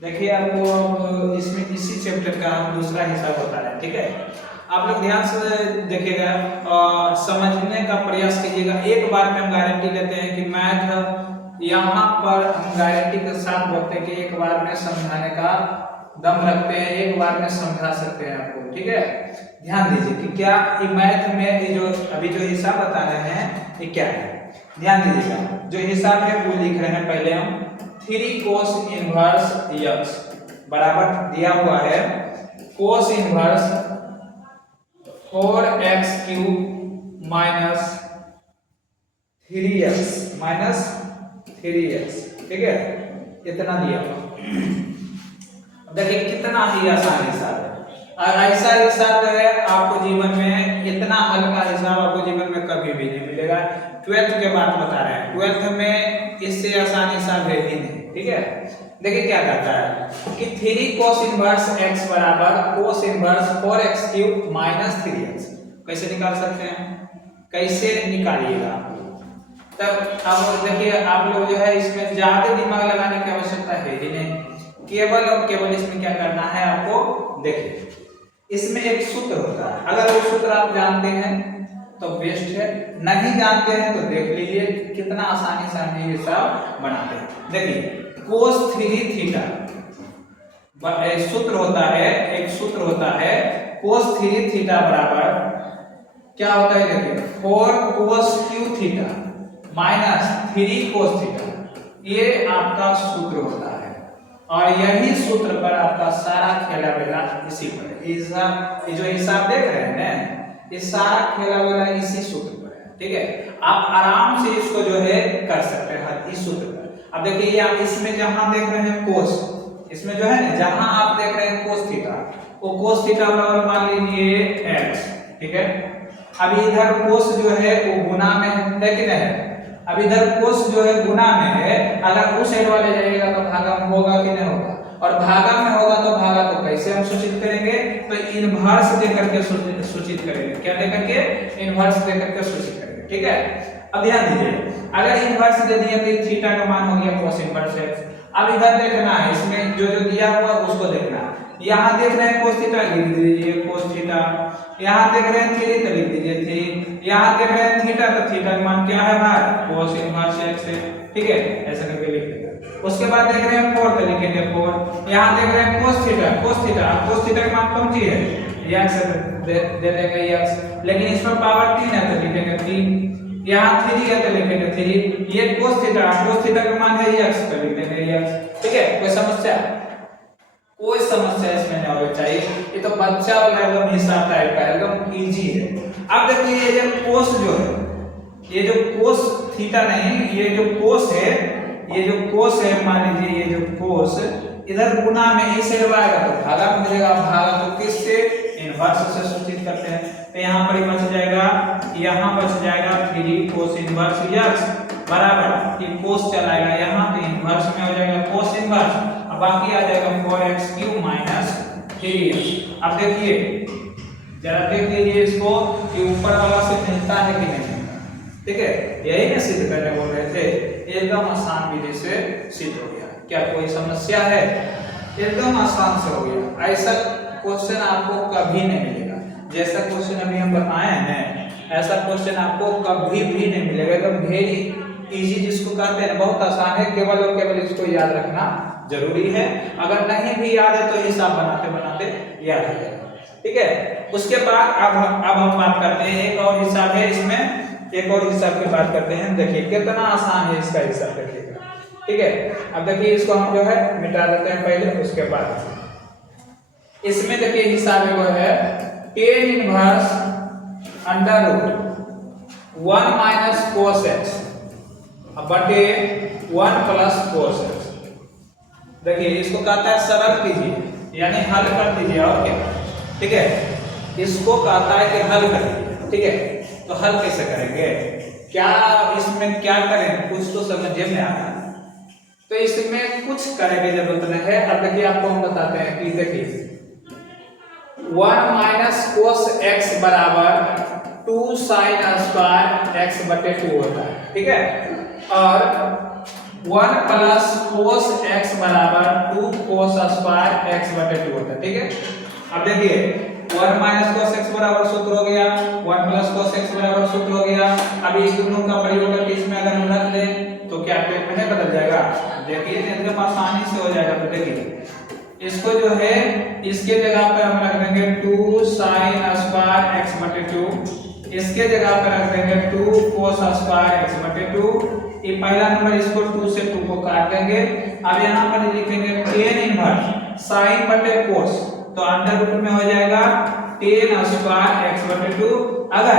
देखिए आपको अब इसमें इसी चैप्टर का हम दूसरा हिसाब बता रहे हैं, ठीक है। आप लोग ध्यान से देखिएगा और समझने का प्रयास कीजिएगा। एक बार में हम गारंटी लेते हैं कि मैथ यहाँ पर हम गारंटी के साथ बोलते हैं कि एक बार में समझाने का दम रखते हैं, एक बार में समझा सकते हैं आपको, ठीक है। ध्यान दीजिए कि क्या ये मैथ में ये जो अभी जो हिसाब बता रहे हैं ये क्या है। ध्यान दीजिएगा, जो हिसाब है वो लिख रहे हैं पहले हम 3 cos इनवर्स x बराबर दिया हुआ है cos inverse 4x cube minus 3x, ठीक है, इतना दिया हुआ। देखिए कितना ही आसान हिसाब है, और ऐसा हिसाब है आपको जीवन में, इतना हल्का हिसाब आपको जीवन में कभी भी नहीं मिलेगा। 12th के बाद बता रहे हैं, 12th में इससे आसान हिसाब है ही नहीं, ठीक है। देखिए क्या कहता है कि 3 cos इनवर्स x बराबर cos inverse 4x cube minus 3x। कैसे निकाल सकते हैं, कैसे निकालिएगा आप लोग। तब अब देखिए आप लोग जो है इसमें ज्यादा दिमाग लगाने की आवश्यकता है ही नहीं, केवल और केवल इसमें क्या करना है आपको। देखिए इसमें एक सूत्र होता है, अगर वो सूत्र आप जानते हैं तो बेस्ट है, नहीं जानते हैं तो देख लीजिए कितना आसानी से हम ये हिसाब बनाते हैं। देखिए cos 3 थीटा एक सूत्र होता है cos 3 थीटा बराबर क्या होता है, देखिए 4 cos q theta minus 3 cos theta, ये आपका सूत्र होता है। और यही सूत्र पर आपका सारा खेला वेला इसी पर है। ये जो हिसाब देख रहे हैं ना, ये सारा खेला वेला इसी सूत्र पर है, ठीक है। आप आराम से इसको जो है कर सकते हैं इस सूत्र पर। अब देखिए ये आप इसमें जहां देख रहे हैं कोस, इसमें जो है ना जहां आप देख रहे हैं कोस थीटा, वो कोस थीटा बराबर मान लीजिए x, ठीक है। अभी इधर कोस जो है वो गुना में है कि नहीं, अब इधर कोस जो है गुना में है, अगर उस साइड वाले जाइएगा तो भागा में होगा कि नहीं होगा, और भागा में होगा तो भागा को कैसे हम सूचित करेंगे, तो इनवर्स देकर के सूचित करेंगे। क्या देकर के, इनवर्स देकर के सूचित करेंगे, ठीक है। अब ध्यान दीजिए, अगर इनवर्स दे दिया तो थीटा का मान हो गया cos इनवर्स x। अब इधर देखना है, इसमें जो जो दिया हुआ उसको देखना है। यहाँ देख रहे हैं cos थीटा, लिख दीजिए cos थीटा। यहाँ देख रहे हैं 3 तो लिख दीजिए 3। यहाँ देख रहे हैं थीटा तो थीटा का मान क्या है भाई, cos इनवर्स x है, ठीक है, ऐसा करके लिख देंगे। उसके बाद देख रहे हैं 4 तो लिखेंगे 4। यहाँ देख रहे हैं cos थीटा का मान कौन सी है, x दे देंगे x, लेकिन इसमें पावर 3 है तो लिखेंगे 3। यहाँ 3 है तो लिखेंगे 3। ये cos थीटा का मान है x तो लिख देंगे x, ठीक है। कोई समस्या इसमें नहीं होनी चाहिए, ये तो बच्चा वाला एकदम हिसाब टाइप का एकदम इजी है। अब देखिए ये जो कोस जो है, ये जो कोस थीटा नहीं, ये जो कोस है, मान लीजिए ये जो कोस इधर गुना में इस साइड आएगा तो भागा में मिलेगा, भागा को किससे, इनवर्स से सूचित करते हैं। तो यहाँ पर बच जाएगा 3 cos इनवर्स x बराबर ये कोस चलाएगा यहाँ तो इनवर्स में हो जाएगा cos इनवर्स, अब बाकी आ जाएगा 4x क्यूब माइनस 3x। अब देखिए जरा देख लीजिए इसको कि ऊपर वाला से मिलता है कि नहीं मिलता, ठीक है। यही ना सिद्ध करने बोल रहे थे, एकदम आसान विधि से सिद्ध हो गया। क्या कोई समस्या है, एकदम आसान से हो गया। ऐसा क्वेश्चन आपको कभी नहीं मिलेगा, जैसा क्वेश्चन अभी हम बताए हैं ऐसा क्वेश्चन आपको कभी भी नहीं मिलेगा। एकदम वेरी इजी जिसको कहते हैं, बहुत आसान है, केवल और केवल इसको याद रखना जरूरी है। अगर नहीं भी याद है तो हिसाब बनाते बनाते याद हो जाएगा, ठीक है। उसके बाद अब हम बात करते हैं, एक और हिसाब है इसमें, एक और हिसाब की बात करते हैं। देखिए कितना आसान है इसका हिसाब, देखिएगा, ठीक है। अब देखिए इसको हम जो है मिटा देते हैं पहले, उसके बाद इसमें देखिए हिसाब है वो है tan inverse under root 1 minus cos x बटे 1 प्लस cos x। देखिए इसको कहता है सरल कीजिए, यानी हल कर दीजिए, और क्या, ठीक है। इसको कहता है कि हल कर दीजिए, ठीक है। तो हल कैसे करेंगे, क्या इसमें क्या करें, कुछ तो समझिए में आ रहा है, तो इसमें कुछ करने की जरूरत नहीं है। अब देखिए आपको हम बताते हैं कि देखिए 1 माइनस cos x बराबर 2 sin स्क्वायर x बटे 2 होता है, ठीक है। और 1 प्लस cos x बराबर 2 cos स्क्वायर x बटे 2 होता है। ठीक है, अब देखिए 1 माइनस cos x बराबर सूत्र हो गया, 1 प्लस cos x बराबर सूत्र हो गया। अभी इस दोनों का प्रयोग करके इसमें अगर हम रख दें तो क्या टेन में नहीं बदल जाएगा? देखिए एकदम आसानी से हो जाएगा। तो देखिए इसको जो है इसके जगह पर हम रख देंगे 2 sin स्क्वायर x बटे 2, इसके जगह पर रख देंगे 2 cos स्क्वायर x बटे 2। ये पहला नंबर, इसको 2 से 2 को काट देंगे। अब यहाँ पर लिखेंगे tan इनवर्स sin बटे cos, तो अंडर रूट में हो जाएगा tan स्क्वायर x बटे 2। अगर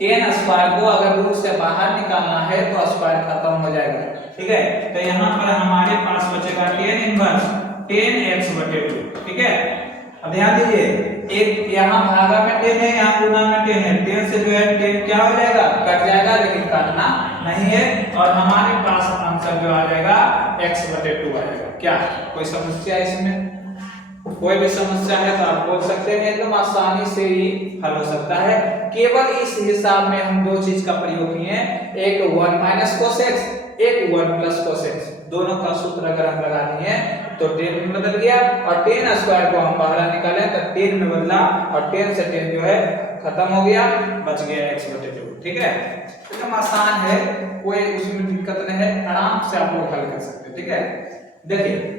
tan स्क्वायर को अगर रूट से बाहर निकालना है तो स्क्वायर खत्म हो जाएगा। ठीक है, तो यहाँ पर हमारे पास बचेगा tan इनवर्स tan x बटे 2। ठीक है, अब ध्यान दीजिए, एक यहाँ भागा में tan है, यहाँ गुना में tan है। tan से जो है tan क्या हो जाएगा? कट जाएगा, लेकिन काटना नहीं है। और हमारे पास आंसर जो आ जाएगा x बटे 2 आएगा। क्या कोई समस्या इसमें? कोई भी समस्या है तो आप बोल सकते हैं, एकदम आसानी से ही हल हो सकता है। केवल इस हिसाब में हम दो चीज का प्रयोग किए हैं, एक 1 माइनस cos x, एक 1 प्लस cos x। दोनों का सूत्र अगर हम लगा दिए तो tan में बदल गया, और tan स्क्वायर को हम बाहर निकाले तो tan में बदला, और tan से tan जो है खत्म हो गया, बच गया x बटे 2। ठीक है, एकदम आसान है, कोई उसमें दिक्कत नहीं है, आराम से आप लोग हल कर सकते हैं। ठीक है, देखिए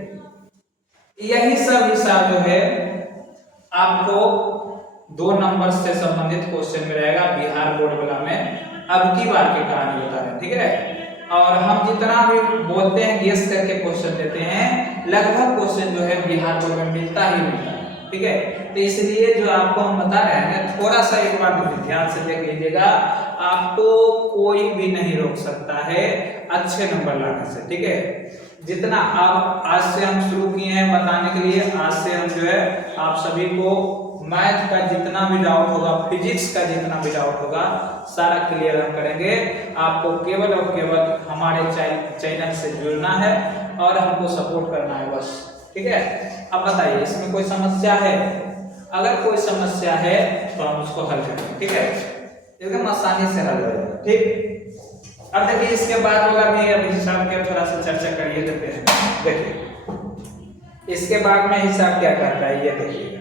यही सब हिसाब जो है आपको 2 नंबर से संबंधित क्वेश्चन में रहेगा बिहार बोर्ड वाला में। अब की बार की कहानी बता रहे हैं। ठीक है, और हम जितना भी बोलते हैं गेस करके क्वेश्चन देते हैं, लगभग क्वेश्चन जो है बिहार बोर्ड में मिलता ही मिलता है। ठीक है, तो इसलिए जो आपको हम बता रहे हैं थोड़ा सा एक बार ध्यान से देख लीजिएगा, आपको कोई भी नहीं रोक सकता है अच्छे नंबर लाने से। ठीक है, जितना अब आज से हम शुरू किए हैं बताने के लिए, आज से हम जो है आप सभी को मैथ का जितना भी डाउट होगा, फिजिक्स का जितना भी डाउट होगा, सारा क्लियर हम करेंगे। आपको केवल और केवल हमारे चैनल से जुड़ना है और हमको सपोर्ट करना है बस। ठीक है, अब बताइए इसमें कोई समस्या है? अगर कोई समस्या है तो हम उसको हल करेंगे। ठीक है, एकदम आसानी से हल हो जाएगा। ठीक, अब देखिए इसके बाद वाला भी अब हिसाब के थोड़ा सा चर्चा करिए देते हैं। देखिए इसके बाद में हिसाब क्या करता है ये देखिए।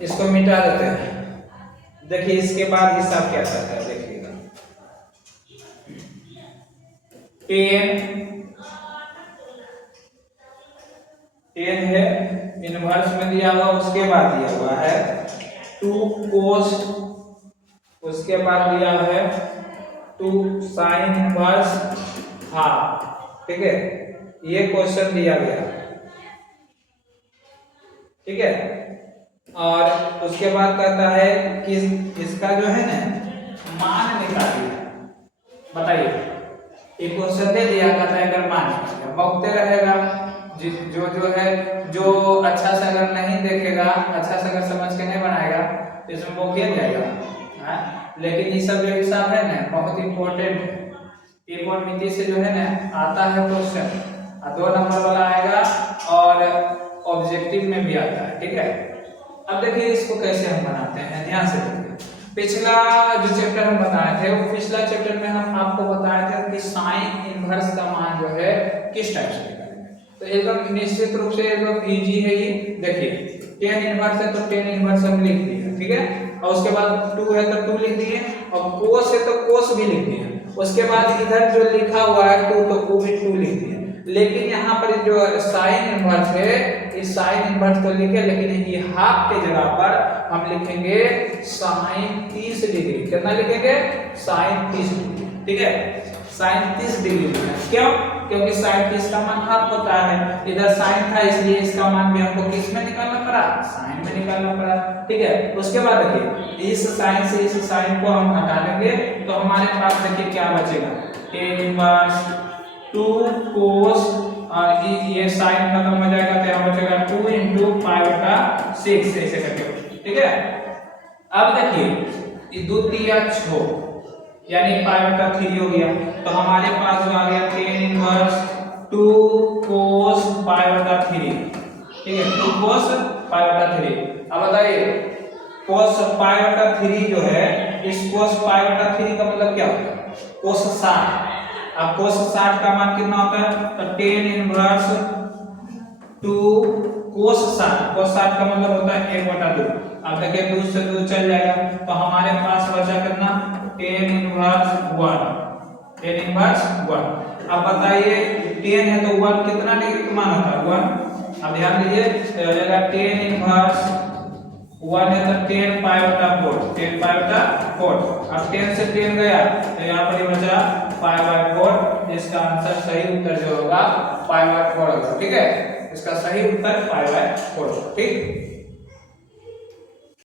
इसको मिटा देते हैं। देखिए इसके बाद हिसाब क्या करता है, देखिएगा tan है इनवर्स में दिया हुआ, उसके बाद दिया हुआ है 2 cos, उसके बाद दिया है 2 sin इनवर्स हाफ। ठीक है, ये क्वेश्चन दिया गया। ठीक है, और उसके बाद कहता है कि इसका जो है ना मान निकालिए। बताइए, एक क्वेश्चन दे दिया, कहता है अगर मान निकालिए, बकते रहेगा जो है, जो अच्छा से अगर नहीं देखेगा, अच्छा से अगर समझ के नहीं बनाएगा तो इसमें वो किया जाएगा। लेकिन ये सब जो हिसाब है ना बहुत इंपॉर्टेंट है। एक और मिति से जो है ना आता है क्वेश्चन, 2 नंबर वाला आएगा और ऑब्जेक्टिव में भी आता है। ठीक है, अब देखिए इसको कैसे हम बनाते हैं, ध्यान से देखिए। पिछला जो चैप्टर हम बताए थे, वो पिछला चैप्टर में हम आपको बताए थे कि साइन इनवर्स का मान जो है किस टाइप से निकालेंगे। तो एकदम निश्चित रूप से एकदम इजी है ये। देखिए tan इनवर्स है तो tan इनवर्स हम लिख दिए। ठीक है, और उसके बाद 2 है तो 2 लिख दिए, और cos है तो cos भी लिख दिए। उसके बाद इधर जो लिखा हुआ है 2 तो को भी 2 लिख दिए। लेकिन यहाँ पर जो साइन इनवर्स है, इस साइन इनवर्स को लिखे, लेकिन ये हाफ के जगह पर हम लिखेंगे साइन 30 डिग्री। कितना लिखेंगे? Sine 30 degree. ठीक है, साइन 30 डिग्री। क्यों? क्योंकि साइन 30 का मान हाफ होता है। इधर साइन था इसलिए इसका मान भी हमको किस में निकालना पड़ा? साइन में निकालना पड़ा। ठीक है, उसके बाद देखिए इस साइन से इस साइन को हम हटा लेंगे तो हमारे पास देखिए क्या बचेगा, tan इनवर्स 2 cos, और ये साइन खत्म हो जाएगा तो यहाँ बचेगा 2 × π/6 ऐसे करके। ठीक है, अब देखिए ये 2 3 6 यानी π/3 हो गया, तो हमारे पास जो आ गया tan इनवर्स 2 cos π/3। ठीक है, 2 cos π/3। अब बताइए cos π/3 जो है, इस cos π/3 का मतलब क्या होता है? कोस 60। अब कोस 60 का मान कितना होता है? तो tan इनवर्स 2 कोस 60। कोस 60 का मतलब होता है 1/2। अब देखिए 2 से 2 चल जाएगा, तो हमारे पास बचा कितना? tan inverse 1। tan inverse 1। अब बताइए 10 है तो 1 कितना डिग्री का मान होता है? 1। अब ध्यान दीजिए, तो हो जाएगा tan इनवर्स 1 है तो 10 π/4। 10 π/4। अब 10 से 10 गया तो यहाँ पर ये बचा π/4। इसका आंसर सही उत्तर जो होगा π/4 होगा। ठीक है, इसका सही उत्तर π/4 होगा। ठीक।